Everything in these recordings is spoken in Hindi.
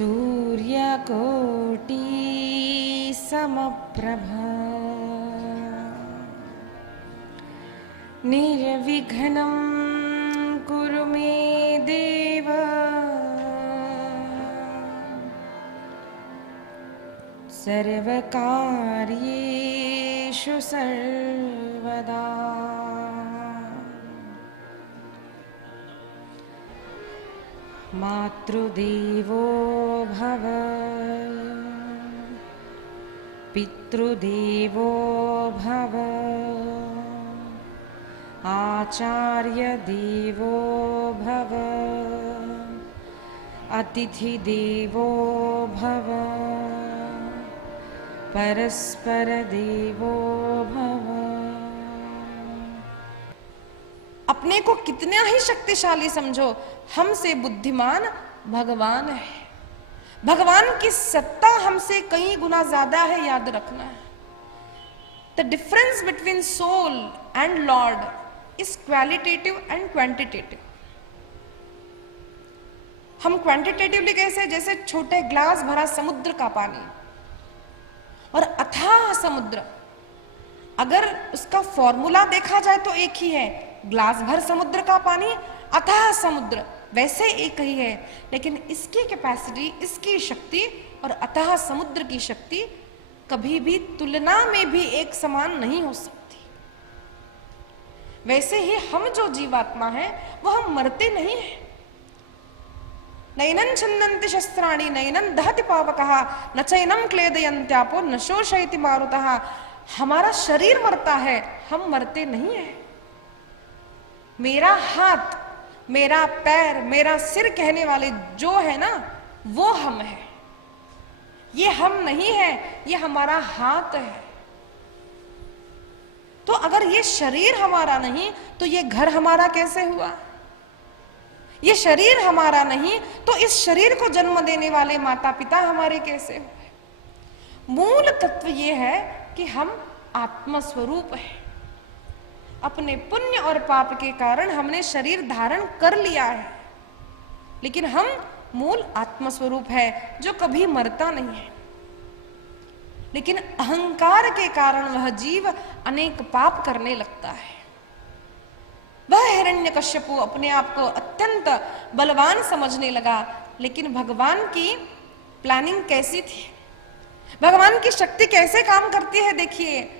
सूर्यकोटि समप्रभा निर्विघ्नं कुरु मे देव सर्वकार्येषु सर्वदा। मातृदेवो भव पितृदेवो भव आचार्यदेवो भव अतिथिदेवो भव परस्परदेवो भव। अपने को कितना ही शक्तिशाली समझो, हमसे बुद्धिमान भगवान है। भगवान की सत्ता हमसे कई गुना ज्यादा है, याद रखना है। The difference between soul and Lord is qualitative and quantitative. हम क्वांटिटेटिवली कैसे, जैसे छोटे ग्लास भरा समुद्र का पानी और अथाह समुद्र, अगर उसका फॉर्मूला देखा जाए तो एक ही है, ग्लास भर समुद्र का पानी अथाह समुद्र, वैसे एक ही है, लेकिन इसकी कैपेसिटी, इसकी शक्ति और अथाह समुद्र की शक्ति कभी भी तुलना में भी एक समान नहीं हो सकती। वैसे ही हम जो जीवात्मा है वह हम मरते नहीं है। नैनं छन्दन्ति शस्त्राणि नैनं दहति पावकः न चैनं क्लेदयन्त्यापो न शोषयति मारुतः। हमारा शरीर मरता है, हम मरते नहीं है। मेरा हाथ, मेरा पैर, मेरा सिर कहने वाले जो है ना, वो हम है। ये हम नहीं है, ये हमारा हाथ है। तो अगर ये शरीर हमारा नहीं तो ये घर हमारा कैसे हुआ? ये शरीर हमारा नहीं तो इस शरीर को जन्म देने वाले माता पिता हमारे कैसे हुए? मूल तत्व ये है कि हम आत्मस्वरूप हैं। अपने पुण्य और पाप के कारण हमने शरीर धारण कर लिया है, लेकिन हम मूल आत्मस्वरूप है जो कभी मरता नहीं है। लेकिन अहंकार के कारण वह जीव अनेक पाप करने लगता है। वह हिरण्यकश्यपु अपने आप को अत्यंत बलवान समझने लगा, लेकिन भगवान की प्लानिंग कैसी थी, भगवान की शक्ति कैसे काम करती है, देखिए।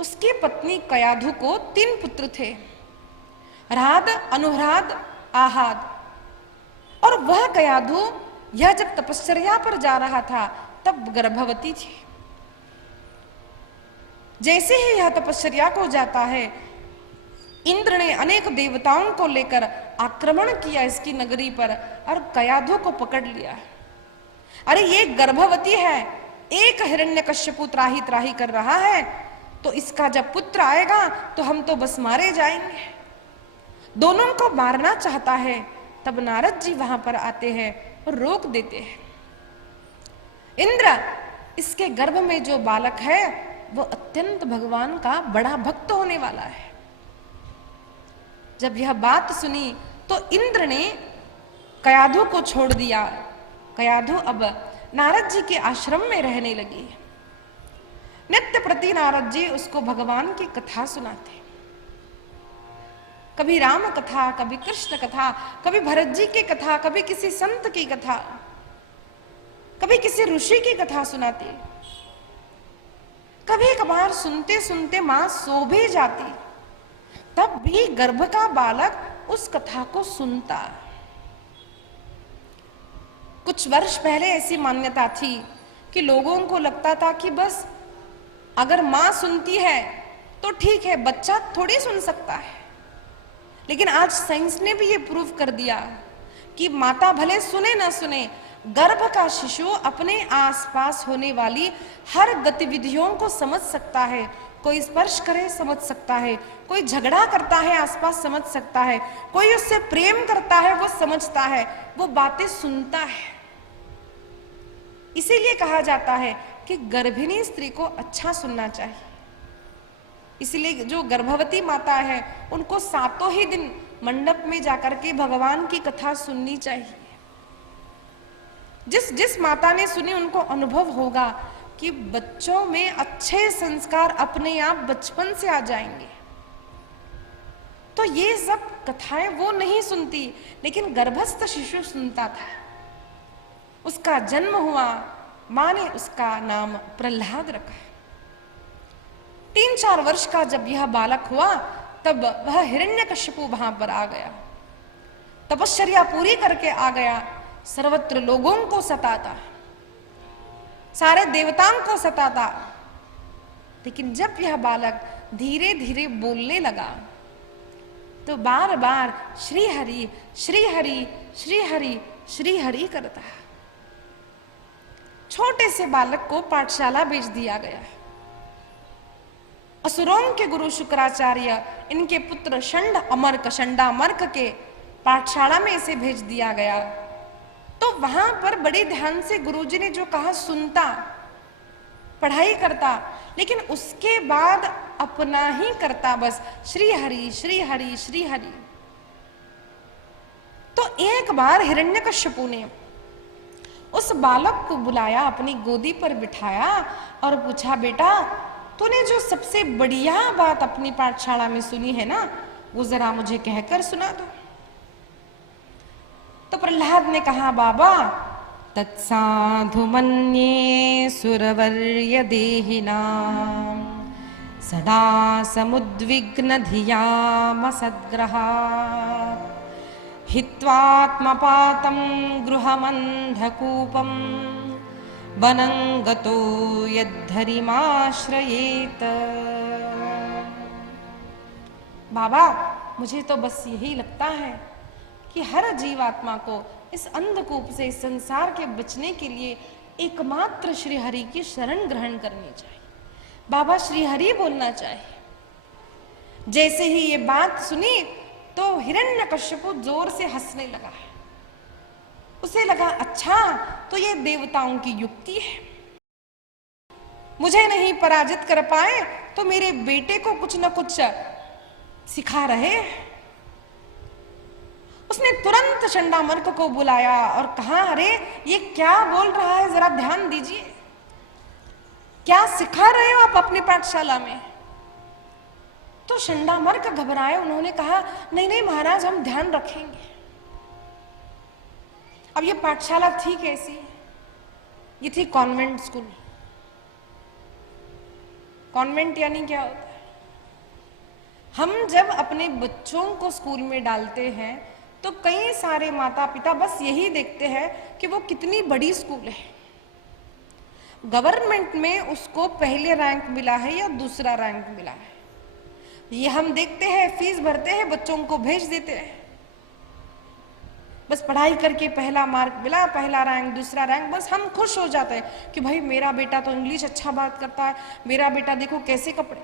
उसकी पत्नी कयाधु को 3 पुत्र थे, राध, अनुराध, आहाद। और वह कयाधु यह जब तपश्चर्या पर जा रहा था तब गर्भवती थी। जैसे ही यह तपश्चर्या को जाता है, इंद्र ने अनेक देवताओं को लेकर आक्रमण किया इसकी नगरी पर और कयाधु को पकड़ लिया। अरे ये गर्भवती है, एक हिरण्यकश्यपु त्राही त्राही कर रहा है, तो इसका जब पुत्र आएगा तो हम तो बस मारे जाएंगे। दोनों को मारना चाहता है। तब नारद जी वहां पर आते हैं और रोक देते हैं। इंद्र, इसके गर्भ में जो बालक है वो अत्यंत भगवान का बड़ा भक्त होने वाला है। जब यह बात सुनी तो इंद्र ने कयाधु को छोड़ दिया। कयाधु अब नारद जी के आश्रम में रहने लगी। नित्य प्रति नारद जी उसको भगवान की कथा सुनाते, कभी राम कथा, कभी कृष्ण कथा, कभी भरत जी की कथा, कभी किसी संत की कथा, कभी किसी ऋषि की कथा सुनाते। कभी कभार सुनते सुनते मां सो भी जाती, तब भी गर्भ का बालक उस कथा को सुनता। कुछ वर्ष पहले ऐसी मान्यता थी कि लोगों को लगता था कि बस अगर मां सुनती है तो ठीक है, बच्चा थोड़ी सुन सकता है। लेकिन आज साइंस ने भी ये प्रूव कर दिया कि माता भले सुने ना सुने, गर्भ का शिशु अपने आसपास होने वाली हर गतिविधियों को समझ सकता है। कोई स्पर्श करे समझ सकता है, कोई झगड़ा करता है आसपास समझ सकता है, कोई उससे प्रेम करता है वो समझता है, वो बातें सुनता है। इसीलिए कहा जाता है कि गर्भिणी स्त्री को अच्छा सुनना चाहिए। इसलिए जो गर्भवती माता है उनको 7 ही दिन मंडप में जाकर के भगवान की कथा सुननी चाहिए। जिस जिस माता ने सुनी उनको अनुभव होगा कि बच्चों में अच्छे संस्कार अपने आप बचपन से आ जाएंगे। तो ये सब कथाएं वो नहीं सुनती, लेकिन गर्भस्थ शिशु सुनता था। उसका जन्म हुआ, मां ने उसका नाम प्रहलाद रखा। 3-4 वर्ष का जब यह बालक हुआ तब वह हिरण्यकश्यपु वहां पर आ गया, तपश्चर्या पूरी करके आ गया, सर्वत्र लोगों को सताता, सारे देवताओं को सताता। लेकिन जब यह बालक धीरे धीरे बोलने लगा तो बार बार श्री हरि श्री हरि श्री हरि श्री हरि करता। छोटे से बालक को पाठशाला भेज दिया गया। असुरों के गुरु शुक्राचार्य, इनके पुत्र षंड अमर्क, षंडामर्क के पाठशाला में इसे भेज दिया गया। तो वहां पर बड़े ध्यान से गुरुजी ने जो कहा सुनता, पढ़ाई करता, लेकिन उसके बाद अपना ही करता, बस श्री हरि श्री हरि श्री हरि। तो एक बार हिरण्यकश्यपु ने उस बालक को बुलाया, अपनी गोदी पर बिठाया और पूछा, बेटा तूने जो सबसे बढ़िया बात अपनी पाठशाला में सुनी है ना, वो जरा मुझे कहकर सुना दो। तो प्रहलाद ने कहा, बाबा तत्साधु मन्ये सुरवर्य देहिनां सदा समुद्विग्न धियाम सद्ग्रहात् हित्वात्मपातं गृहमन्धकूपं वनं गतो यद्धरिमाश्रयेत। बाबा मुझे तो बस यही लगता है कि हर जीवात्मा को इस अंधकूप से, इस संसार के बचने के लिए एकमात्र श्री हरि की शरण ग्रहण करनी चाहिए। बाबा श्री हरि बोलना चाहिए। जैसे ही ये बात सुनी तो हिरण्यकश्यपु जोर से हंसने लगा। उसे लगा, अच्छा तो ये देवताओं की युक्ति है, मुझे नहीं पराजित कर पाए तो मेरे बेटे को कुछ न कुछ सिखा रहे। उसने तुरंत षंडामर्क को बुलाया और कहा, अरे ये क्या बोल रहा है, जरा ध्यान दीजिए, क्या सिखा रहे हो आप अपनी पाठशाला में? तो षंडामर्क घबराए, उन्होंने कहा, नहीं नहीं महाराज, हम ध्यान रखेंगे। अब ये पाठशाला थी कैसी? ये थी कॉन्वेंट स्कूल। कॉन्वेंट यानी क्या होता है? हम जब अपने बच्चों को स्कूल में डालते हैं तो कई सारे माता पिता बस यही देखते हैं कि वो कितनी बड़ी स्कूल है, गवर्नमेंट में उसको पहले रैंक मिला है या दूसरा रैंक मिला है, ये हम देखते हैं, फीस भरते हैं, बच्चों को भेज देते हैं, बस पढ़ाई करके पहला मार्क मिला, पहला रैंक, दूसरा रैंक, बस हम खुश हो जाते हैं कि भाई मेरा बेटा तो इंग्लिश अच्छा बात करता है, मेरा बेटा देखो कैसे कपड़े।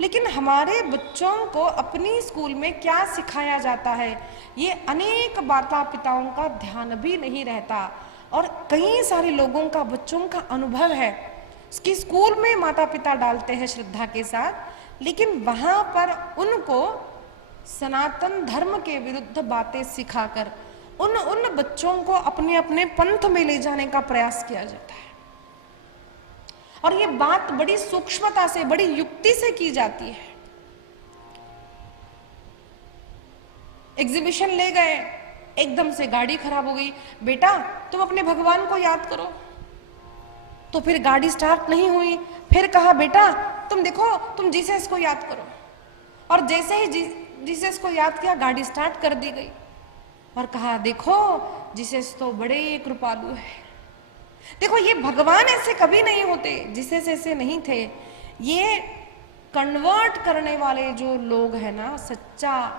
लेकिन हमारे बच्चों को अपनी स्कूल में क्या सिखाया जाता है, ये अनेक माता पिताओं का ध्यान भी नहीं रहता। और कई सारे लोगों का, बच्चों का अनुभव है कि स्कूल में माता पिता डालते हैं श्रद्धा के साथ, लेकिन वहां पर उनको सनातन धर्म के विरुद्ध बातें सिखाकर उन बच्चों को अपने अपने पंथ में ले जाने का प्रयास किया जाता है। और ये बात बड़ी सूक्ष्मता से, बड़ी युक्ति से की जाती है। एग्जीबिशन ले गए, एकदम से गाड़ी खराब हो गई, बेटा तुम अपने भगवान को याद करो, तो फिर गाड़ी स्टार्ट नहीं हुई। फिर कहा, बेटा तुम देखो, तुम जीसस को याद करो, और जैसे ही जीसस को याद किया, गाड़ी स्टार्ट कर दी गई। और कहा, देखो जीसस तो बड़े कृपालु है, देखो ये भगवान ऐसे कभी नहीं होते, जीसस ऐसे नहीं थे। ये कन्वर्ट करने वाले जो लोग हैं ना, सच्चा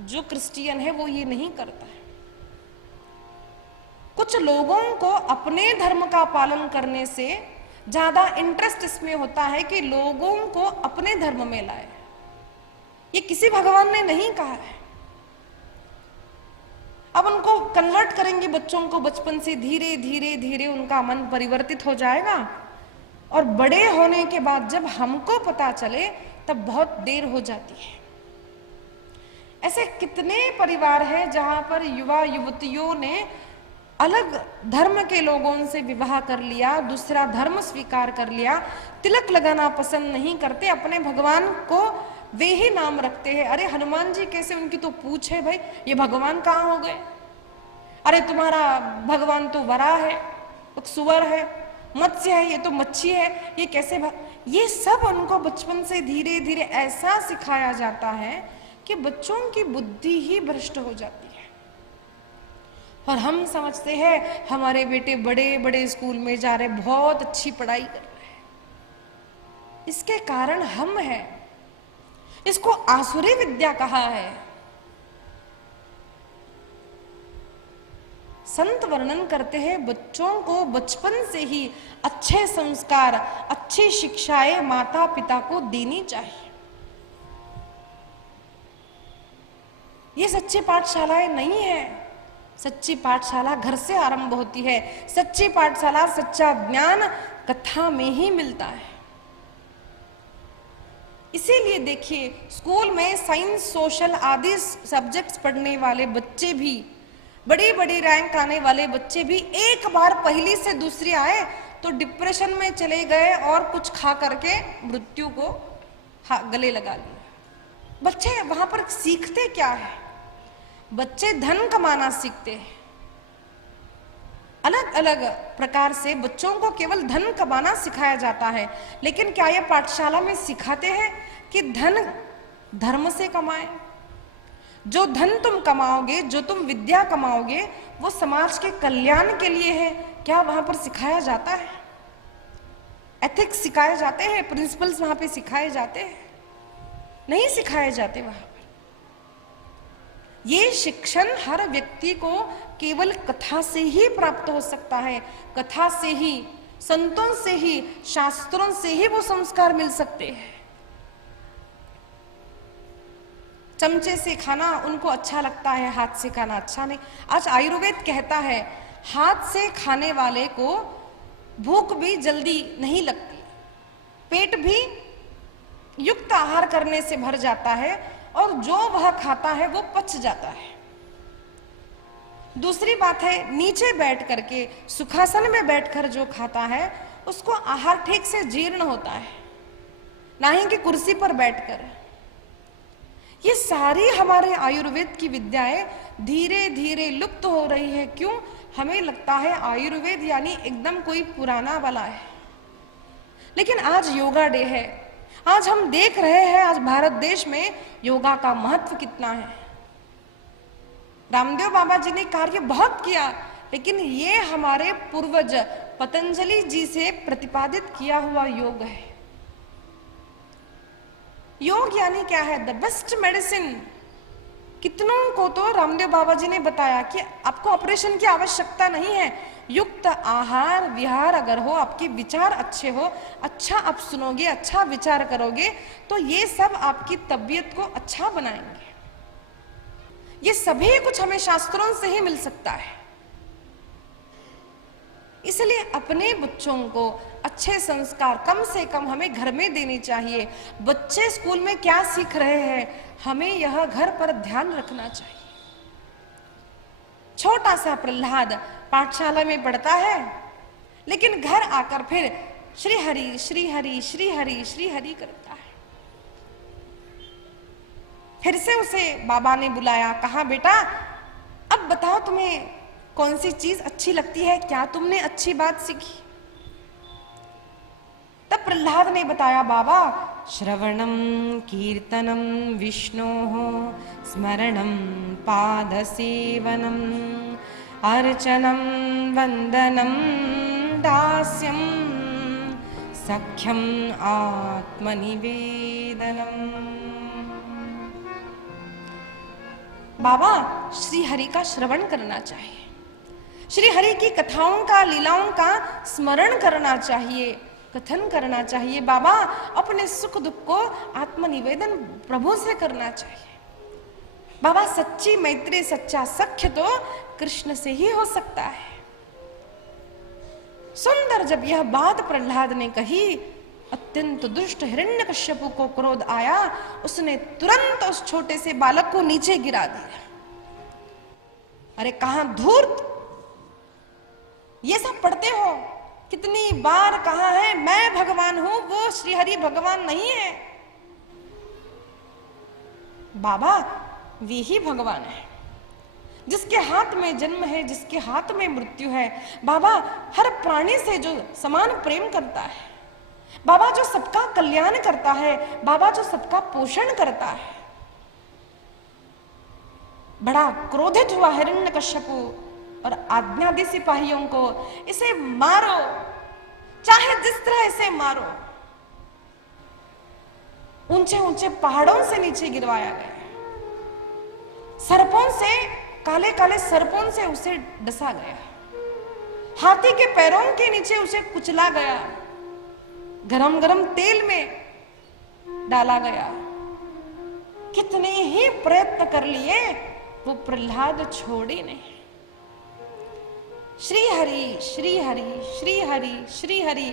जो क्रिश्चियन है, वो ये नहीं करता है। कुछ लोगों को अपने धर्म का पालन करने से ज्यादा इंटरेस्ट इसमें होता है कि लोगों को अपने धर्म में लाए। ये किसी भगवान ने नहीं कहा है। अब उनको कन्वर्ट करेंगे बच्चों को बचपन से, धीरे धीरे धीरे उनका मन परिवर्तित हो जाएगा, और बड़े होने के बाद जब हमको पता चले तब बहुत देर हो जाती है। ऐसे कितने परिवार हैं जहां पर युवा युवतियों ने अलग धर्म के लोगों से विवाह कर लिया, दूसरा धर्म स्वीकार कर लिया, तिलक लगाना पसंद नहीं करते, अपने भगवान को वे ही नाम रखते हैं। अरे हनुमान जी कैसे, उनकी तो पूछ है भाई, ये भगवान कहाँ हो गए? अरे तुम्हारा भगवान तो वराह है, तो सुअर है, मत्स्य है, ये तो मच्छी है, ये कैसे ये सब उनको बचपन से धीरे धीरे ऐसा सिखाया जाता है कि बच्चों की बुद्धि ही भ्रष्ट हो जाती है। और हम समझते हैं हमारे बेटे बड़े बड़े स्कूल में जा रहे, बहुत अच्छी पढ़ाई कर रहे हैं। इसके कारण हम हैं। इसको आसुरी विद्या कहा है। संत वर्णन करते हैं बच्चों को बचपन से ही अच्छे संस्कार, अच्छी शिक्षाएं माता पिता को देनी चाहिए। ये सच्ची पाठशालाएं नहीं है। सच्ची पाठशाला घर से आरंभ होती है। सच्ची पाठशाला, सच्चा ज्ञान कथा में ही मिलता है। इसीलिए देखिए, स्कूल में साइंस, सोशल आदि सब्जेक्ट्स पढ़ने वाले बच्चे भी, बड़ी बड़ी रैंक आने वाले बच्चे भी एक बार पहली से दूसरी आए तो डिप्रेशन में चले गए और कुछ खा करके मृत्यु को गले लगा लिया। बच्चे वहां पर सीखते क्या है? बच्चे धन कमाना सीखते हैं। अलग अलग प्रकार से बच्चों को केवल धन कमाना सिखाया जाता है, लेकिन क्या ये पाठशाला में सिखाते हैं कि धन धर्म से कमाएं? जो धन तुम कमाओगे, जो तुम विद्या कमाओगे, वो समाज के कल्याण के लिए है। क्या वहां पर सिखाया जाता है? एथिक्स सिखाए जाते हैं? प्रिंसिपल्स वहां पे सिखाए जाते हैं? नहीं सिखाए जाते वहां पर। ये शिक्षण हर व्यक्ति को केवल कथा से ही प्राप्त हो सकता है। कथा से ही, संतों से ही, शास्त्रों से ही वो संस्कार मिल सकते हैं। चमचे से खाना उनको अच्छा लगता है, हाथ से खाना अच्छा नहीं। आज आयुर्वेद कहता है हाथ से खाने वाले को भूख भी जल्दी नहीं लगती, पेट भी युक्त आहार करने से भर जाता है और जो वह खाता है वो पच जाता है। दूसरी बात है, नीचे बैठ करके, सुखासन में बैठकर जो खाता है उसको आहार ठीक से जीर्ण होता है, ना ही कि कुर्सी पर बैठकर। ये सारी हमारे आयुर्वेद की विद्याएं धीरे धीरे लुप्त हो रही है। क्यों? हमें लगता है आयुर्वेद यानी एकदम कोई पुराना वाला है। लेकिन आज योगा डे है। आज हम देख रहे हैं आज भारत देश में योगा का महत्व कितना है। रामदेव बाबा जी ने कार्य बहुत किया, लेकिन ये हमारे पूर्वज पतंजलि जी से प्रतिपादित किया हुआ योग है। योग यानी क्या है? The best medicine. कितनों को तो रामदेव बाबा जी ने बताया कि आपको ऑपरेशन की आवश्यकता नहीं है। युक्त आहार विहार अगर हो, आपके विचार अच्छे हो, अच्छा आप सुनोगे, अच्छा विचार करोगे, तो ये सब आपकी तबीयत को अच्छा बनाएंगे। ये सभी कुछ हमें शास्त्रों से ही मिल सकता है। इसलिए अपने बच्चों को अच्छे संस्कार कम से कम हमें घर में देनी चाहिए। बच्चे स्कूल में क्या सीख रहे हैं, हमें यह घर पर ध्यान रखना चाहिए। छोटा सा प्रहलाद पाठशाला में पढ़ता है, लेकिन घर आकर फिर श्री हरि श्री हरि श्री हरि श्री हरि करता है। फिर से उसे बाबा ने बुलाया, कहा बेटा अब बताओ तुम्हें कौन सी चीज अच्छी लगती है, क्या तुमने अच्छी बात सीखी? तब प्रहलाद ने बताया, बाबा श्रवणम कीर्तनम विष्णोः स्मरणम पादसेवनम अर्चनम वंदनम दास्यम सख्यम आत्मनिवेदनम। बाबा श्री हरि का श्रवण करना चाहिए, श्री हरि की कथाओं का, लीलाओं का स्मरण करना चाहिए, कथन करना चाहिए। बाबा अपने सुख दुख को आत्मनिवेदन प्रभु से करना चाहिए। बाबा सच्ची मैत्री, सच्चा सख्य तो कृष्ण से ही हो सकता है। सुंदर जब यह बात प्रहलाद ने कही, अत्यंत दुष्ट हिरण्यकश्यपु को क्रोध आया। उसने तुरंत उस छोटे से बालक को नीचे गिरा दिया। अरे कहां धूर्त, ये सब पढ़ते हो, कितनी बार कहा है मैं भगवान हूं, वो श्रीहरि भगवान नहीं है। बाबा वे ही भगवान है, जिसके हाथ में जन्म है, जिसके हाथ में मृत्यु है। बाबा हर प्राणी से जो समान प्रेम करता है, बाबा जो सबका कल्याण करता है, बाबा जो सबका पोषण करता है। बड़ा क्रोधित हुआ हिरण्यकश्यपु और आज्ञा दी सिपाहियों को, इसे मारो, चाहे जिस तरह इसे मारो। ऊंचे ऊंचे पहाड़ों से नीचे गिरवाया गया, सर्पों से, काले काले सर्पों से उसे डसा गया, हाथी के पैरों के नीचे उसे कुचला गया, गरम गरम तेल में डाला गया। कितने ही प्रयत्न कर लिए, वो प्रहलाद छोड़ी नहीं। श्री हरि श्री हरि श्री हरि श्री हरि,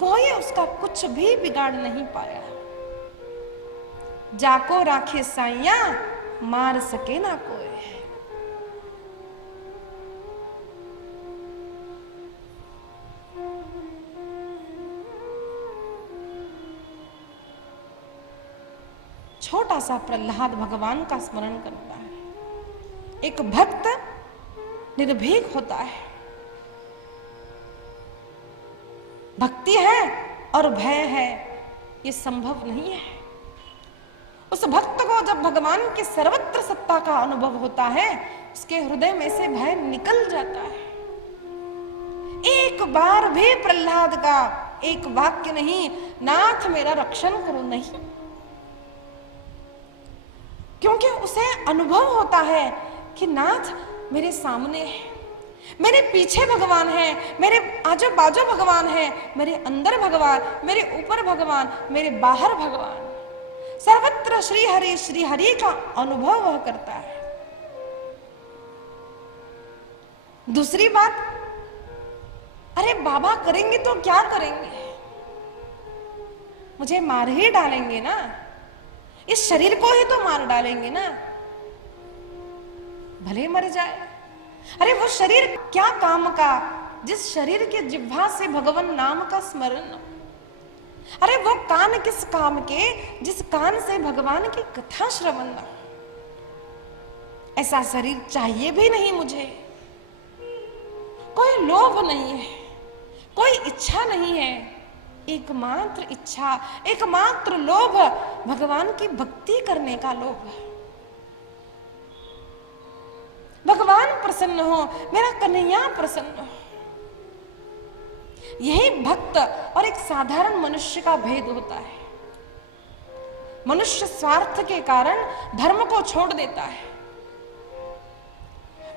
कोई उसका कुछ भी बिगाड़ नहीं पाया। जाको राखे साइया, मार सके ना कोई। छोटा सा प्रहलाद भगवान का स्मरण करता है। एक भक्त निर्भीक होता है। भक्ति है और भय है, ये संभव नहीं है। उस भक्त को जब भगवान की सर्वत्र सत्ता का अनुभव होता है, उसके हृदय में से भय निकल जाता है। एक बार भी प्रहलाद का एक वाक्य नहीं, नाथ मेरा रक्षण करो, नहीं, क्योंकि उसे अनुभव होता है कि नाथ मेरे सामने है, मेरे पीछे भगवान है, मेरे आजू बाजू भगवान है, मेरे अंदर भगवान, मेरे ऊपर भगवान, मेरे बाहर भगवान, सर्वत्र श्री हरि का अनुभव वह करता है। दूसरी बात, अरे बाबा करेंगे तो क्या करेंगे, मुझे मार ही डालेंगे ना, इस शरीर को ही तो मार डालेंगे ना, भले मर जाए। अरे वो शरीर क्या काम का, जिस शरीर के जिह्वा से भगवान नाम का स्मरण। अरे वो कान किस काम के, जिस कान से भगवान की कथा श्रवण। ऐसा शरीर चाहिए भी नहीं मुझे। कोई लोभ नहीं है, कोई इच्छा नहीं है, एकमात्र इच्छा, एकमात्र लोभ भगवान की भक्ति करने का लोभ। भगवान प्रसन्न हो, मेरा कन्हैया प्रसन्न हो। यही भक्त और एक साधारण मनुष्य का भेद होता है। मनुष्य स्वार्थ के कारण धर्म को छोड़ देता है,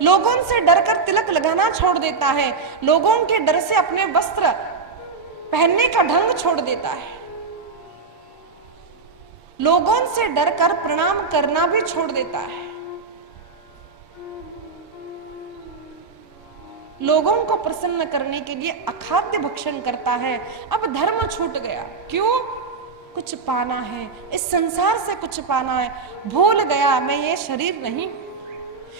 लोगों से डरकर तिलक लगाना छोड़ देता है, लोगों के डर से अपने वस्त्र पहनने का ढंग छोड़ देता है, लोगों से डरकर प्रणाम करना भी छोड़ देता है, लोगों को प्रसन्न करने के लिए अखाद्य भक्षण करता है। अब धर्म छूट गया, क्यों? कुछ पाना है, इस संसार से कुछ पाना है। भूल गया मैं ये शरीर नहीं,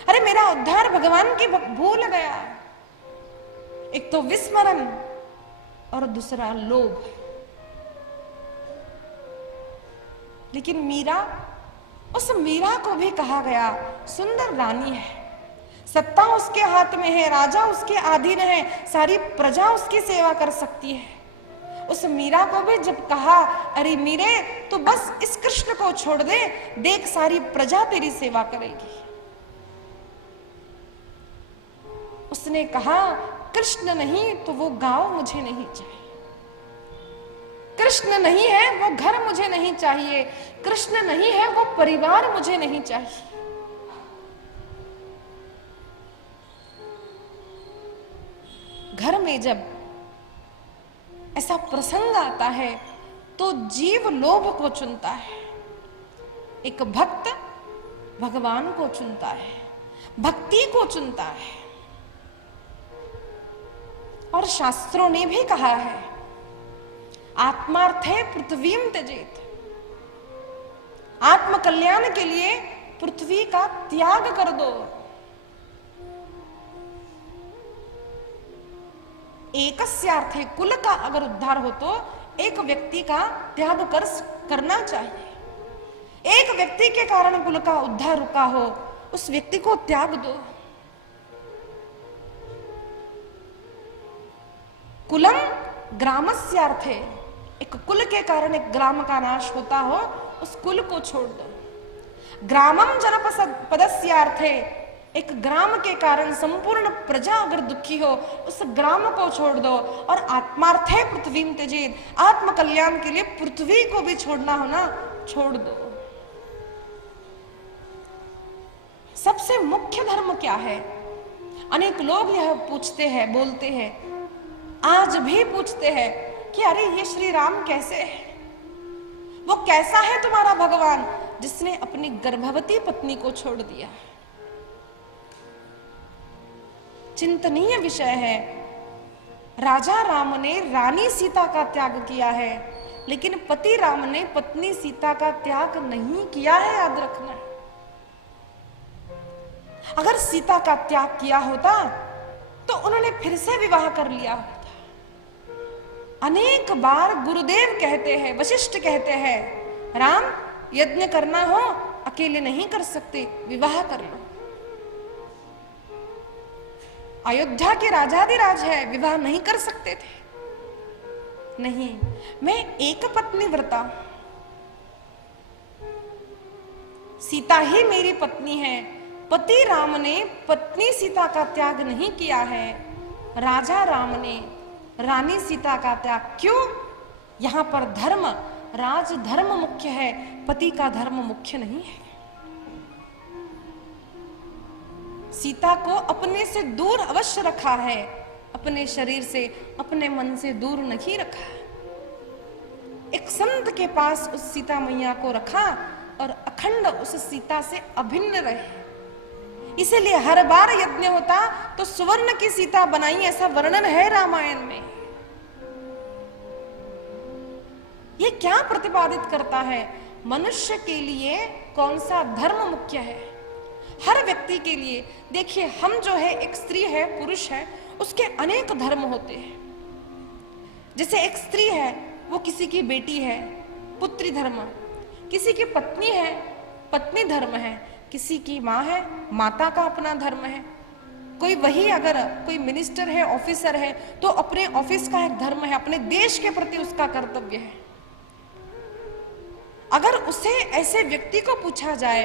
अरे मेरा उद्धार भगवान की भूल गया। एक तो विस्मरण और दूसरा लोभ। लेकिन मीरा, उस मीरा को भी कहा गया सुंदर रानी है, सत्ता उसके हाथ में है, राजा उसके अधीन है, सारी प्रजा उसकी सेवा कर सकती है। उस मीरा को भी जब कहा, अरे मीरे तू बस इस कृष्ण को छोड़ दे, देख सारी प्रजा तेरी सेवा करेगी। उसने कहा कृष्ण नहीं तो वो गांव मुझे नहीं चाहिए, कृष्ण नहीं है वो घर मुझे नहीं चाहिए, कृष्ण नहीं है वो परिवार मुझे नहीं चाहिए। घर में जब ऐसा प्रसंग आता है तो जीव लोभ को चुनता है, एक भक्त भगवान को चुनता है, भक्ति को चुनता है। और शास्त्रों ने भी कहा है आत्मार्थे पृथ्वीम त्यजेत, आत्म कल्याण के लिए पृथ्वी का त्याग कर दो। एकस्यार्थे, कुल का अगर उद्धार हो तो एक व्यक्ति का त्याग करना चाहिए। एक व्यक्ति के कारण कुल का उद्धार रुका हो, उस व्यक्ति को त्याग दो। कुलम ग्रामस्यार्थे, एक कुल के कारण एक ग्राम का नाश होता हो, उस कुल को छोड़ दो। ग्रामम जनपदस्यार्थे, एक ग्राम के कारण संपूर्ण प्रजा अगर दुखी हो, उस ग्राम को छोड़ दो। और आत्मार्थे पृथ्वीम त्यजेत, आत्म कल्याण के लिए पृथ्वी को भी छोड़ना हो ना, छोड़ दो। सबसे मुख्य धर्म क्या है? अनेक लोग यह पूछते हैं, बोलते हैं, आज भी पूछते हैं कि अरे ये श्री राम कैसे है, वो कैसा है तुम्हारा भगवान जिसने अपनी गर्भवती पत्नी को छोड़ दिया। चिंतनीय विषय है। राजा राम ने रानी सीता का त्याग किया है, लेकिन पति राम ने पत्नी सीता का त्याग नहीं किया है, याद रखना। अगर सीता का त्याग किया होता तो उन्होंने फिर से विवाह कर लिया होता। अनेक बार गुरुदेव कहते हैं, वशिष्ठ कहते हैं, राम यज्ञ करना हो अकेले नहीं कर सकते, विवाह कर लो। अयोध्या के राजाधिराज है, विवाह नहीं कर सकते थे। नहीं, मैं एक पत्नी व्रता, सीता ही मेरी पत्नी है। पति राम ने पत्नी सीता का त्याग नहीं किया है, राजा राम ने रानी सीता का त्याग। क्यों? यहां पर धर्म, राज धर्म मुख्य है, पति का धर्म मुख्य नहीं है। सीता को अपने से दूर अवश्य रखा है, अपने शरीर से, अपने मन से दूर नहीं रखा। एक संत के पास उस सीता मैया को रखा और अखंड उस सीता से अभिन्न रहे। इसीलिए हर बार यज्ञ होता तो सुवर्ण की सीता बनाई, ऐसा वर्णन है रामायण में। ये क्या प्रतिपादित करता है? मनुष्य के लिए कौन सा धर्म मुख्य है? हर व्यक्ति के लिए देखिए, हम जो है, एक स्त्री है, पुरुष है, उसके अनेक धर्म होते हैं। जैसे एक स्त्री है, वो किसी की बेटी है, पुत्री धर्म, किसी की पत्नी है, पत्नी धर्म है, किसी की माँ है, माता का अपना धर्म है। कोई वही अगर कोई मिनिस्टर है, ऑफिसर है, तो अपने ऑफिस का एक धर्म है, अपने देश के प्रति उसका कर्तव्य है। अगर उसे ऐसे व्यक्ति को पूछा जाए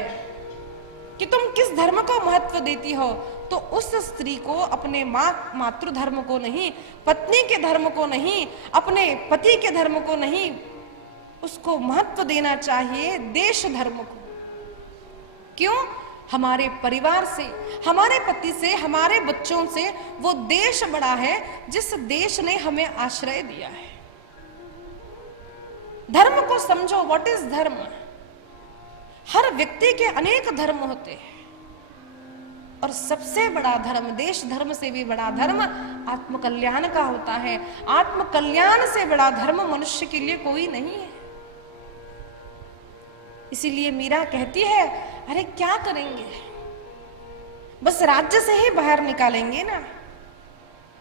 कि तुम किस धर्म को महत्व देती हो, तो उस स्त्री को अपने मातृ धर्म को नहीं, पत्नी के धर्म को नहीं, अपने पति के धर्म को नहीं, उसको महत्व देना चाहिए देश धर्म को। क्यों? हमारे परिवार से, हमारे पति से, हमारे बच्चों से वो देश बड़ा है जिस देश ने हमें आश्रय दिया है। धर्म को समझो, व्हाट इज धर्म? हर व्यक्ति के अनेक धर्म होते हैं, और सबसे बड़ा धर्म, देश धर्म से भी बड़ा धर्म आत्म कल्याण का होता है। आत्म कल्याण से बड़ा धर्म मनुष्य के लिए कोई नहीं है। इसीलिए मीरा कहती है, अरे क्या करेंगे, बस राज्य से ही बाहर निकालेंगे ना,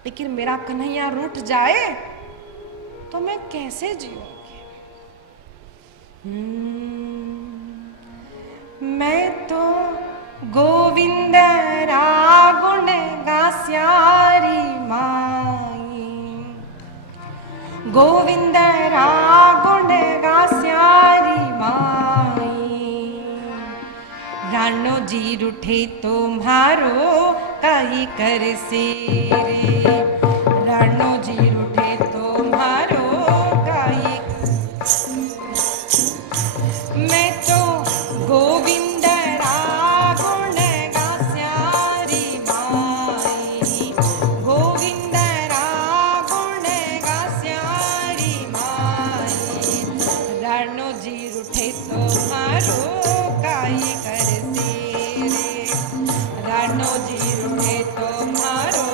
लेकिन मेरा कन्हैया रूठ जाए तो मैं कैसे जीऊंगी? मैं तो गोविंद रागुण गास्यारी माई, गोविंद रागुण गास्यारी माई, रानो जी रूठे तुम्हारो काई कर से रे, रानो जी रूठे तुम्हारो काई। मैं तो गोविंद रागुण गास्यारी माई, गोविंद रागुण गास्यारी माई, रानो जी रूठे तुम्हारो काई करसे रे, रानो जी रूठे तुम्हारो।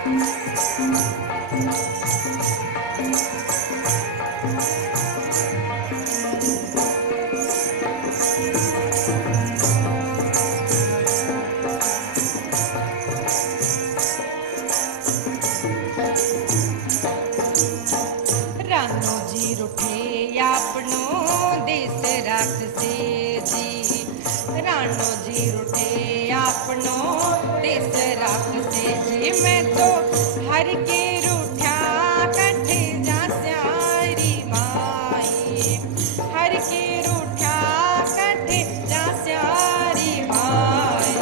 रानो जी रूठे आपनो देश राखसे जी, रानो जी रूठे आपनो देश राखसे जी। मैं तो हर के रूठा कठे जा स्यारी माई, हर के रूठा कठे जा स्यारी माई।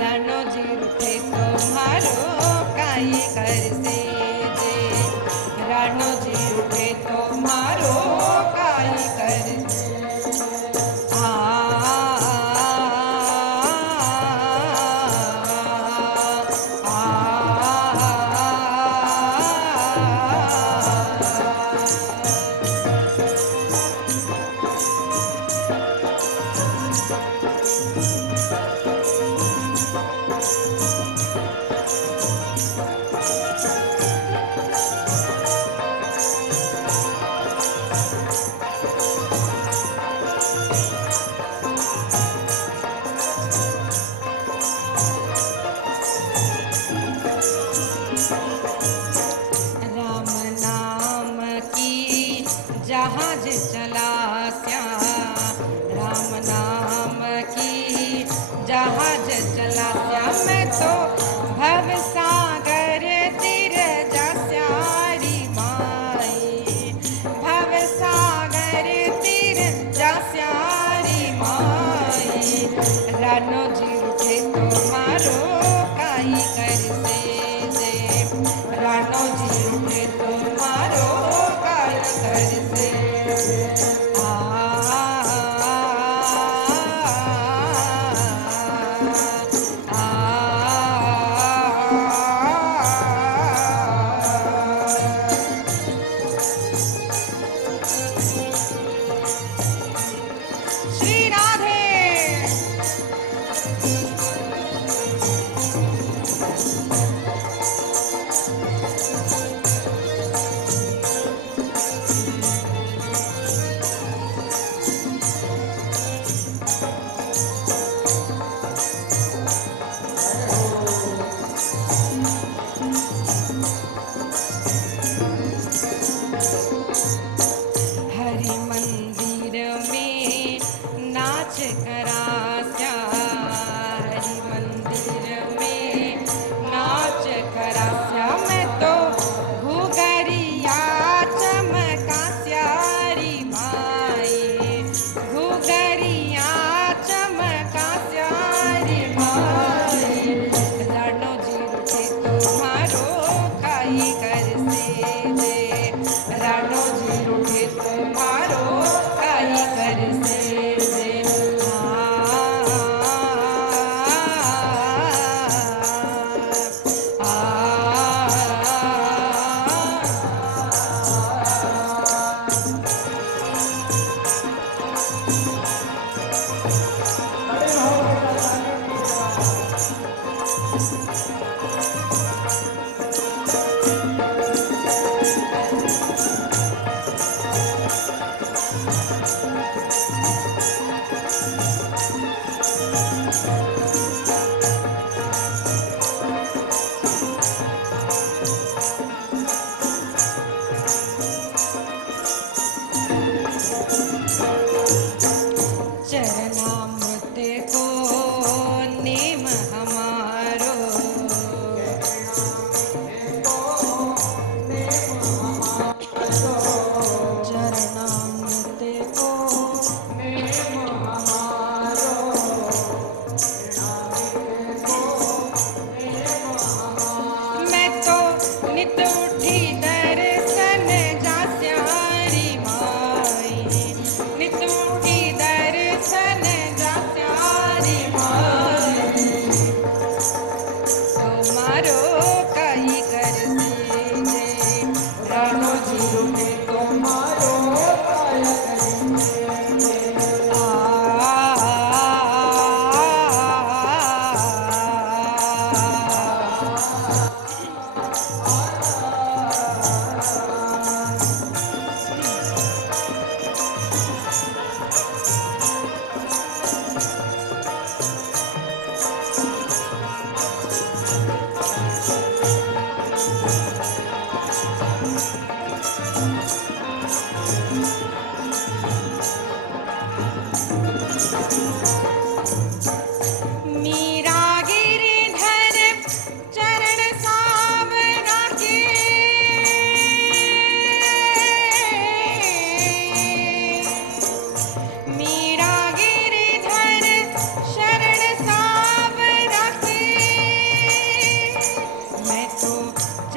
रानो जी रूठे तुम्हारो काई करसे जे, रानो जी रूठे तुम्हारो काई करसे। राम नाम की जहाज चला क्या, राम नाम की जहाज चला क्या। मैं तो भव सागर तिर जा स्यारी माई, भव सागर तिर जा स्यारी माई। रानो जी रूठे तुम्हारो काई करसे जे, रानो जी रूठे तुम्हारो काई करसे। श्री राधे। हरि मंदिर में नाच करास्या, हरि मंदिर में नाच करास्या। मैं तो घुघरिया चमका स्यारी माई, घुघरिया चमका स्यारी माई। रानो जी रूठे तुम्हारो काई करसे जे, रानो जी रूठे तुम्हारो काई करसे जे।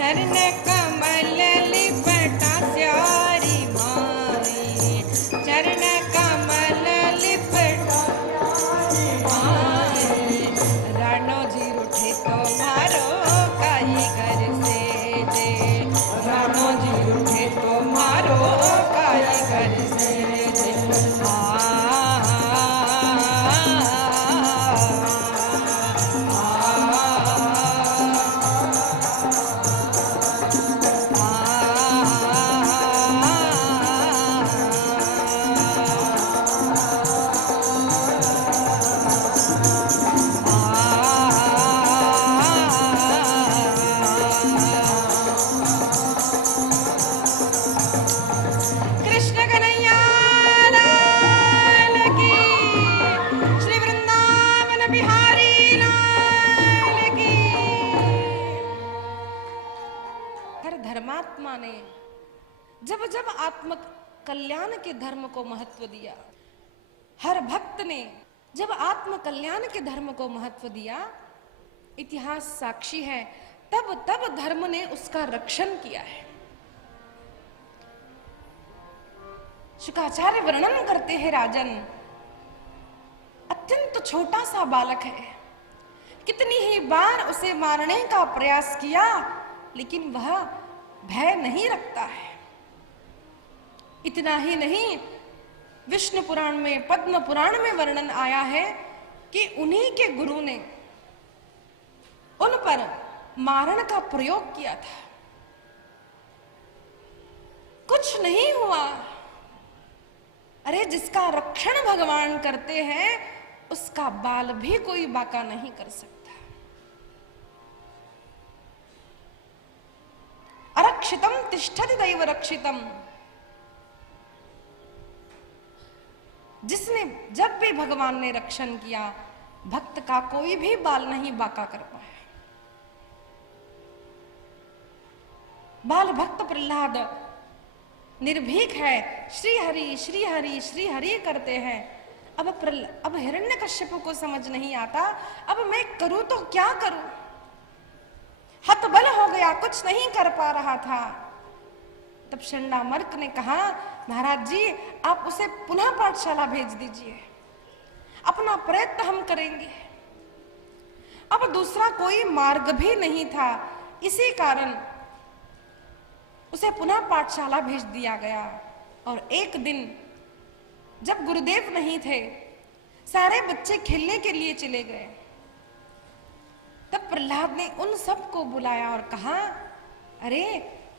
चरण कमल लिपटा स्यारी माई, चरण कमल लिपटा स्यारी माई। रानो जी रूठे तो मारो काई घर से जे, रानो जी रूठे तो मारो काई घर से जे। कृष्ण कन्हैया लाल की, श्री वृंदावन बिहारी लाल की। हर धर्मात्मा ने जब जब आत्म कल्याण के धर्म को महत्व दिया, हर भक्त ने जब आत्म कल्याण के धर्म को महत्व दिया, इतिहास साक्षी है, तब तब धर्म ने उसका रक्षण किया है। शुकाचार्य वर्णन करते हैं, राजन अत्यंत छोटा सा बालक है, कितनी ही बार उसे मारने का प्रयास किया, लेकिन वह भय नहीं रखता है। इतना ही नहीं, विष्णु पुराण में, पद्म पुराण में वर्णन आया है कि उन्हीं के गुरु ने उन पर मारण का प्रयोग किया था, कुछ नहीं हुआ। अरे जिसका रक्षण भगवान करते हैं, उसका बाल भी कोई बाका नहीं कर सकता। अरक्षितम तिष्ठति दैव रक्षितम। जिसने जब भी भगवान ने रक्षण किया, भक्त का कोई भी बाल नहीं बाका कर पाया। बाल भक्त प्रहलाद निर्भीक है, श्री हरि श्री हरि श्री हरि करते हैं। अब हिरण्यकश्यप को समझ नहीं आता, अब मैं करूं तो क्या करूं। हतबल हो गया, कुछ नहीं कर पा रहा था। तब चंडामर्क ने कहा, महाराज जी आप उसे पुनः पाठशाला भेज दीजिए, अपना प्रयत्न हम करेंगे। अब दूसरा कोई मार्ग भी नहीं था, इसी कारण उसे पुनः पाठशाला भेज दिया गया। और एक दिन जब गुरुदेव नहीं थे, सारे बच्चे खेलने के लिए चले गए, तब प्रहलाद ने उन सबको बुलाया और कहा, अरे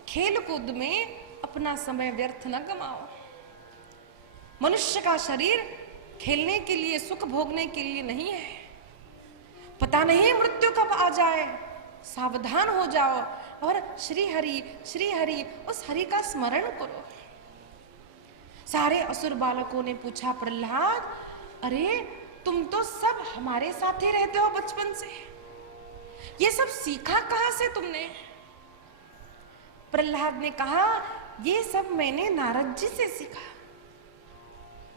खेल कूद में अपना समय व्यर्थ न गमाओ। मनुष्य का शरीर खेलने के लिए, सुख भोगने के लिए नहीं है। पता नहीं मृत्यु कब आ जाए, सावधान हो जाओ और श्री हरि उस हरि का स्मरण करो। सारे असुर बालकों ने पूछा, प्रहलाद अरे तुम तो सब हमारे साथ ही रहते हो बचपन से, ये सब सीखा कहां से तुमने? प्रहलाद ने कहा, ये सब मैंने नारद जी से सीखा।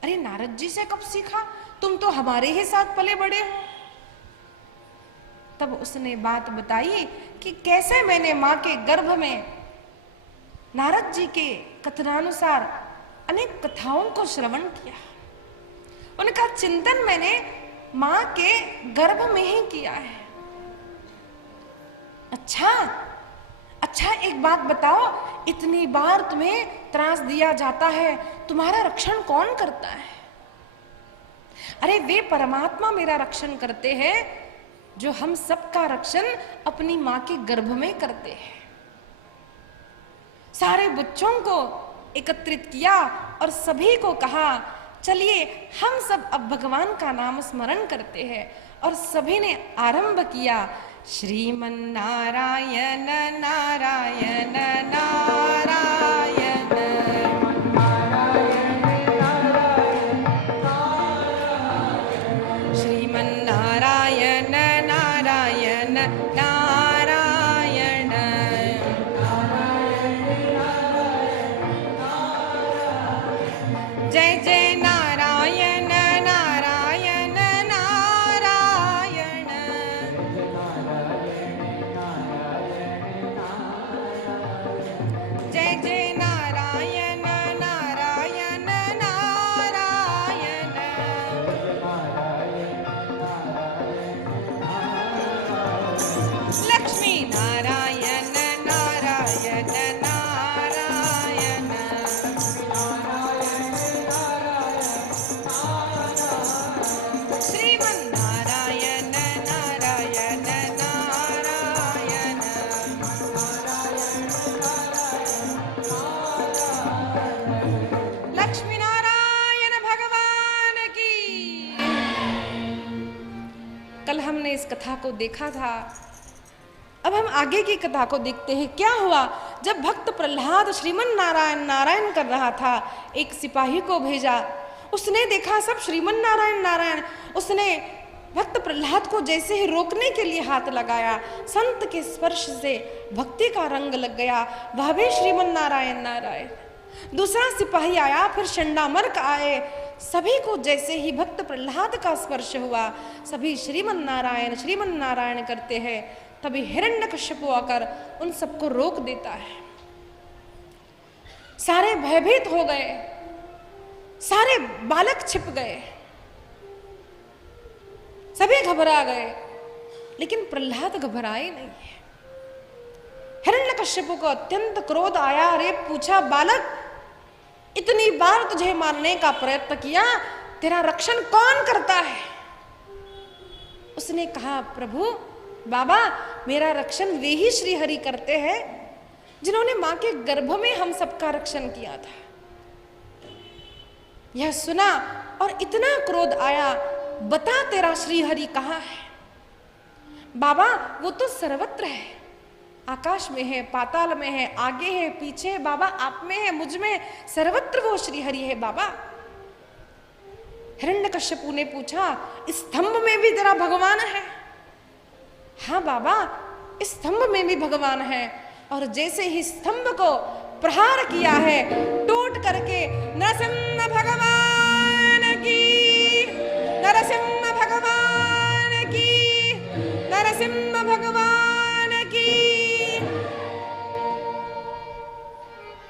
अरे नारद जी से कब सीखा? तुम तो हमारे ही साथ पले बड़े हो। तब उसने बात बताई कि कैसे मैंने मां के गर्भ में नारद जी के कथनानुसार अनेक कथाओं को श्रवण किया, उनका चिंतन मैंने मां के गर्भ में ही किया है। अच्छा एक बात बताओ, इतनी बार तुम्हें त्रास दिया जाता है, तुम्हारा रक्षण कौन करता है? अरे वे परमात्मा मेरा रक्षण करते हैं, जो हम सबका रक्षण अपनी मां के गर्भ में करते हैं। सारे बच्चों को एकत्रित किया और सभी को कहा, चलिए हम सब अब भगवान का नाम स्मरण करते हैं। और सभी ने आरंभ किया, श्रीमन नारायण नारायण नारायण, श्रीमन नारायण नारायण नारायण, जय जय नारायण नारायण नारायण। इस कथा को देखा था। अब हम आगे की कथा को देखते हैं। क्या हुआ? जब भक्त प्रहलाद श्रीमन नारायण नारायण कर रहा था, एक सिपाही को भेजा। उसने देखा सब श्रीमन नारायण नारायण। उसने भक्त प्रहलाद को जैसे ही रोकने के लिए हाथ लगाया, संत के स्पर्श से भक्ति का रंग लग गया, वह भी श्रीमन नारायण नारायण। दूसरा सिपाही आया, फिर चंडामर्क आए। सभी को जैसे ही भक्त प्रहलाद का स्पर्श हुआ, सभी श्रीमन नारायण करते हैं। तभी हिरण्यकश्यपु आकर उन सबको रोक देता है। सारे भयभीत हो गए, सारे बालक छिप गए, सभी घबरा गए, लेकिन प्रहलाद घबराए नहीं। हिरण्यकश्यपु को अत्यंत क्रोध आया। अरे पूछा, बालक, इतनी बार तुझे मारने का प्रयत्न किया, तेरा रक्षण कौन करता है? उसने कहा, प्रभु बाबा, मेरा रक्षण वे ही श्री हरि करते हैं जिन्होंने मां के गर्भ में हम सबका रक्षण किया था। यह सुना और इतना क्रोध आया, बता तेरा श्री हरि कहाँ है? बाबा, वो तो सर्वत्र है, आकाश में है, पाताल में है, आगे है, पीछे है। बाबा, आप में है, मुझ में, सर्वत्र वो श्री हरि है बाबा। हिरण्यकश्यपु ने पूछा, स्तंभ में भी तेरा भगवान है? हाँ बाबा, इस स्तंभ में भी भगवान है। और जैसे ही स्तंभ को प्रहार किया है, टूट करके नरसिंह भगवान की, नरसिंह भगवान की, नरसिंह भगवान की।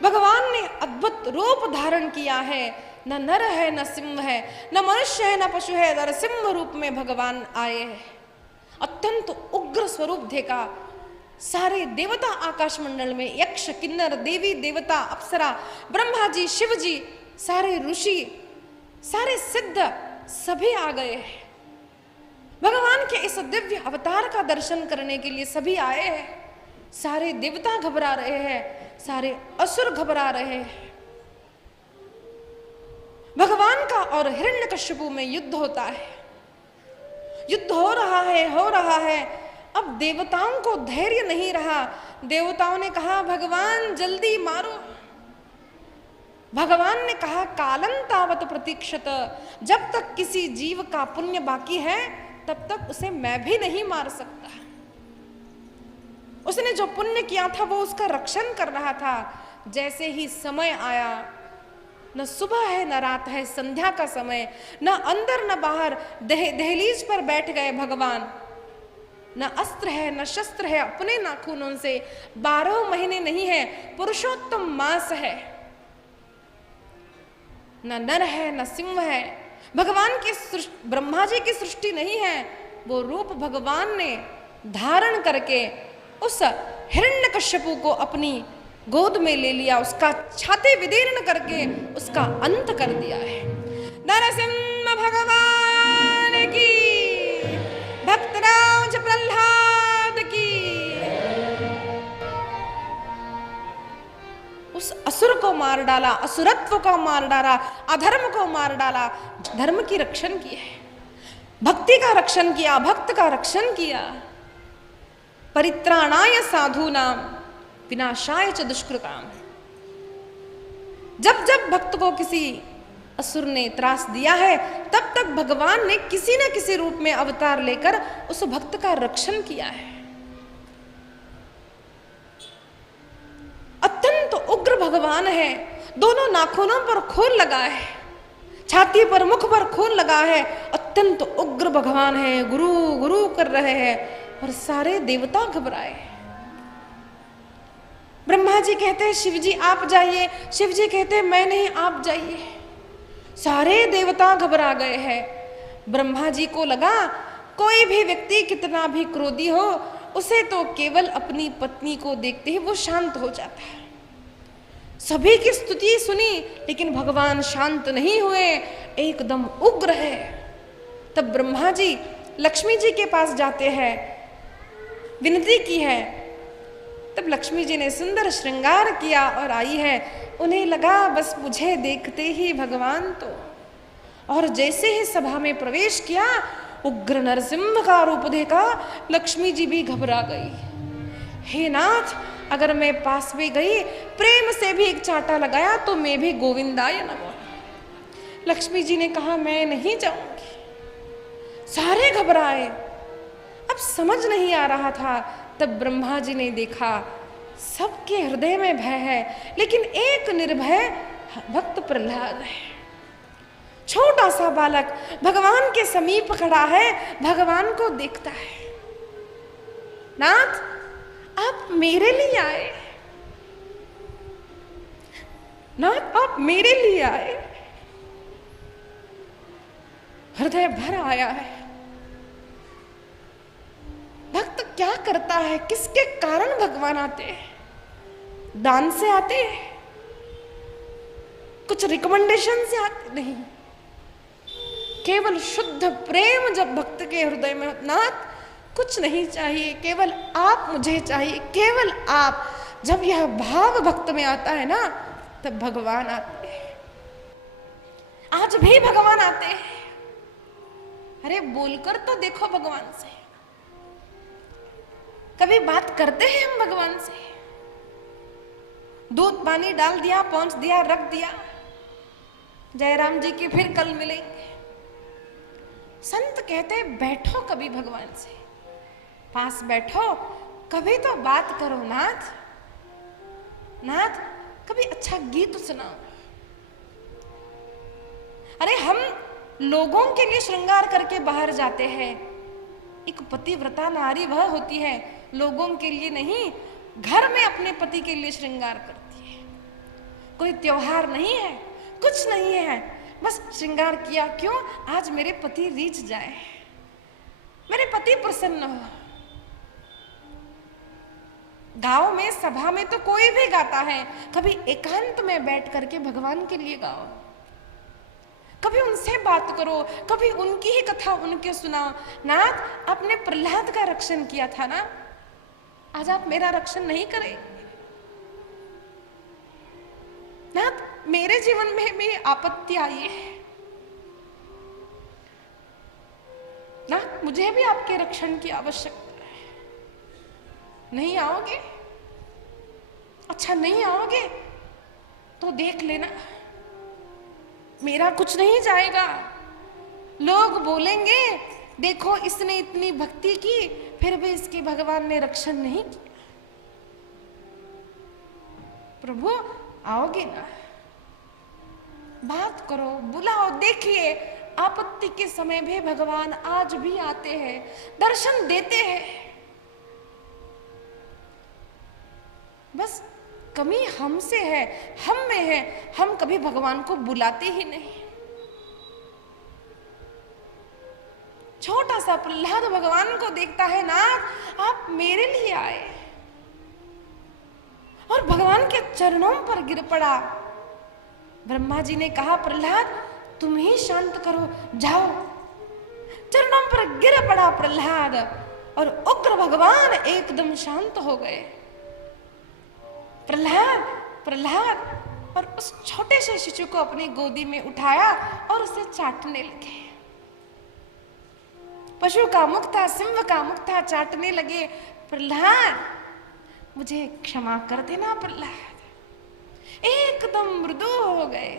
भगवान ने अद्भुत रूप धारण किया है। न नर है, न सिंह है, न मनुष्य है, न पशु है, नरसिंह रूप में भगवान आए हैं। अत्यंत उग्र स्वरूप देखा। सारे देवता आकाश मंडल में, यक्ष, किन्नर, देवी देवता, अप्सरा, ब्रह्मा जी, शिव जी, सारे ऋषि, सारे सिद्ध, सभी आ गए हैं। भगवान के इस दिव्य अवतार का दर्शन करने के लिए सभी आए हैं। सारे देवता घबरा रहे हैं, सारे असुर घबरा रहे हैं। भगवान का और हिरण्यकश्यपु में युद्ध होता है। युद्ध हो रहा है। अब देवताओं को धैर्य नहीं रहा। देवताओं ने कहा, भगवान जल्दी मारो। भगवान ने कहा, कालं तावत प्रतीक्षत, जब तक किसी जीव का पुण्य बाकी है तब तक उसे मैं भी नहीं मार सकता। उसने जो पुण्य किया था वो उसका रक्षण कर रहा था। जैसे ही समय आया, न सुबह है, न रात है, संध्या का समय, न अंदर न बाहर, दहलीज पर बैठ गए भगवान। न अस्त्र है, न शस्त्र है, अपने नाखूनों से 12 महीने नहीं है, पुरुषोत्तम मास है। न नर है, न सिंह है। भगवान की ब्रह्मा जी की सृष्टि नहीं है, वो रूप भगवान ने धारण करके उस हिरण्यकश्यपु को अपनी गोद में ले लिया, उसका छाती विदीर्ण करके उसका अंत कर दिया है। नरसिंह भगवान की, भक्तराज प्रहलाद की। उस असुर को मार डाला, असुरत्व को मार डाला, अधर्म को मार डाला, धर्म की रक्षण की है, भक्ति का रक्षण किया, भक्त का रक्षण किया। परित्राणाय साधूनाम विनाशाय च दुष्कृताम। जब जब भक्त को किसी असुर ने त्रास दिया है, तब तक भगवान ने किसी न किसी रूप में अवतार लेकर उस भक्त का रक्षण किया है। अत्यंत उग्र भगवान है। दोनों नाखूनों पर खून लगा है, छाती पर, मुख पर खून लगा है। अत्यंत उग्र भगवान है, गुरु गुरु कर रहे हैं और सारे देवता घबराए। ब्रह्मा जी कहते हैं, शिव जी आप जाइए। शिव जी कहते हैं, मैं नहीं, आप जाइए। सारे देवता घबरा गए हैं। ब्रह्मा जी को लगा, कोई भी व्यक्ति कितना भी क्रोधी हो, उसे तो केवल अपनी पत्नी को देखते ही वो शांत हो जाता है। सभी की स्तुति सुनी, लेकिन भगवान शांत नहीं हुए, एकदम उग्र है। तब ब्रह्मा जी लक्ष्मी जी के पास जाते हैं, विनती की है। तब लक्ष्मी जी ने सुंदर श्रृंगार किया और आई है। उन्हें लगा बस मुझे देखते ही भगवान तो, और जैसे ही सभा में प्रवेश किया, उग्र नरसिंह का रूप देखा लक्ष्मी जी भी घबरा गई। हे नाथ, अगर मैं पास में गई, प्रेम से भी एक चांटा लगाया तो मैं भी गोविंदाय नमो। लक्ष्मी जी ने कहा मैं नहीं जाऊंगी। सारे घबराए, अब समझ नहीं आ रहा था। तब ब्रह्मा जी ने देखा सबके हृदय में भय है, लेकिन एक निर्भय भक्त प्रहलाद है। छोटा सा बालक भगवान के समीप खड़ा है, भगवान को देखता है। नाथ, आप मेरे लिए आए, नाथ आप मेरे लिए आए। हृदय भर आया है। भक्त क्या करता है, किसके कारण भगवान आते हैं? दान से आते हैं, कुछ रिकमेंडेशन से आते नहीं, केवल शुद्ध प्रेम जब भक्त के हृदय में, नाथ कुछ नहीं चाहिए, केवल आप मुझे चाहिए, केवल आप। जब यह भाव भक्त में आता है ना, तब भगवान आते हैं। आज भी भगवान आते हैं। अरे बोलकर तो देखो भगवान से, कभी बात करते हैं हम भगवान से? दूध पानी डाल दिया, पहुंच दिया, रख दिया, जयराम जी की फिर कल मिलेंगे। संत कहते हैं बैठो कभी भगवान से, पास बैठो, कभी तो बात करो। नाथ, नाथ कभी अच्छा गीत सुनाओ। अरे हम लोगों के लिए श्रृंगार करके बाहर जाते हैं। एक पतिव्रता नारी वह होती है, लोगों के लिए नहीं, घर में अपने पति के लिए श्रृंगार करती है। कोई त्योहार नहीं है, कुछ नहीं है, बस श्रृंगार किया। क्यों? आज मेरे पति रीझ जाए, मेरे पति प्रसन्न हो। गाँव में, सभा में तो कोई भी गाता है, कभी एकांत में बैठ करके भगवान के लिए गाओ, कभी उनसे बात करो, कभी उनकी ही कथा उनके सुनाओ। नाथ, आपने प्रहलाद का रक्षण किया था ना, आज आप मेरा रक्षण नहीं करें? नाथ, मेरे जीवन में भी आपत्ति आई है, नाथ मुझे भी आपके रक्षण की आवश्यकता है। नहीं आओगे? अच्छा नहीं आओगे तो देख लेना, मेरा कुछ नहीं जाएगा। लोग बोलेंगे देखो इसने इतनी भक्ति की, फिर भी इसके भगवान ने रक्षण नहीं किया। प्रभु आओगे ना, बात करो, बुलाओ। देखिए आपत्ति के समय भी भगवान आज भी आते हैं, दर्शन देते हैं। बस कमी हमसे है, हम में है, हम कभी भगवान को बुलाते ही नहीं। छोटा सा प्रहलाद भगवान को देखता है, नाथ आप मेरे लिए आए, और भगवान के चरणों पर गिर पड़ा। ब्रह्मा जी ने कहा प्रहलाद तुम ही शांत करो, जाओ। चरणों पर गिर पड़ा प्रहलाद, और उग्र भगवान एकदम शांत हो गए। प्रहलाद, प्रहलाद, और उस छोटे से शिशु को अपनी गोदी में उठाया और उसे चाटने लगे। पशु का मुख था, सिंह का मुख था, चाटने लगे। प्रहलाद मुझे क्षमा कर देना प्रहलाद। एकदम मृदु हो गए।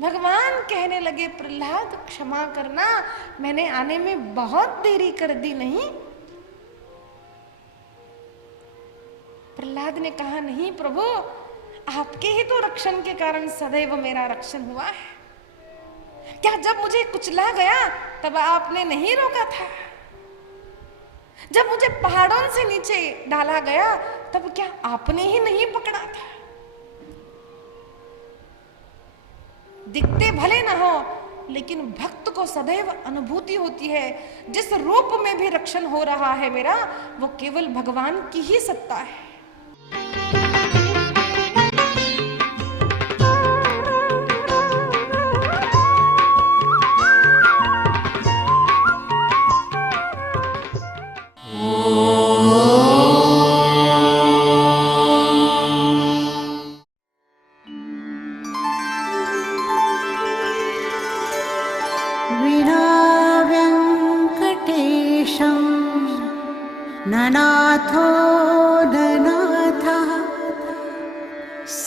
भगवान कहने लगे प्रहलाद क्षमा करना, मैंने आने में बहुत देरी कर दी नहीं? प्रहलाद ने कहा नहीं प्रभु, आपके ही तो रक्षण के कारण सदैव मेरा रक्षण हुआ है। क्या जब मुझे कुचला गया तब आपने नहीं रोका था? जब मुझे पहाड़ों से नीचे डाला गया तब क्या आपने ही नहीं पकड़ा था? दिखते भले ना हो, लेकिन भक्त को सदैव अनुभूति होती है, जिस रूप में भी रक्षण हो रहा है मेरा, वो केवल भगवान की ही सत्ता है। वीणाव्यङ्कटनाथस्य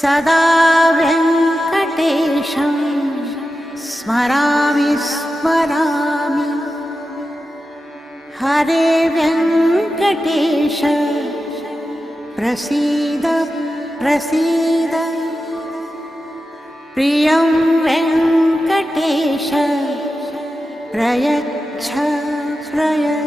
सदा वेङ्कटेशं स्मरामि स्मरामि। हरे वेङ्कटेश प्रसीद प्रसीद। प्रियं वेङ्कटेश प्रयच्छ प्रयच्छ।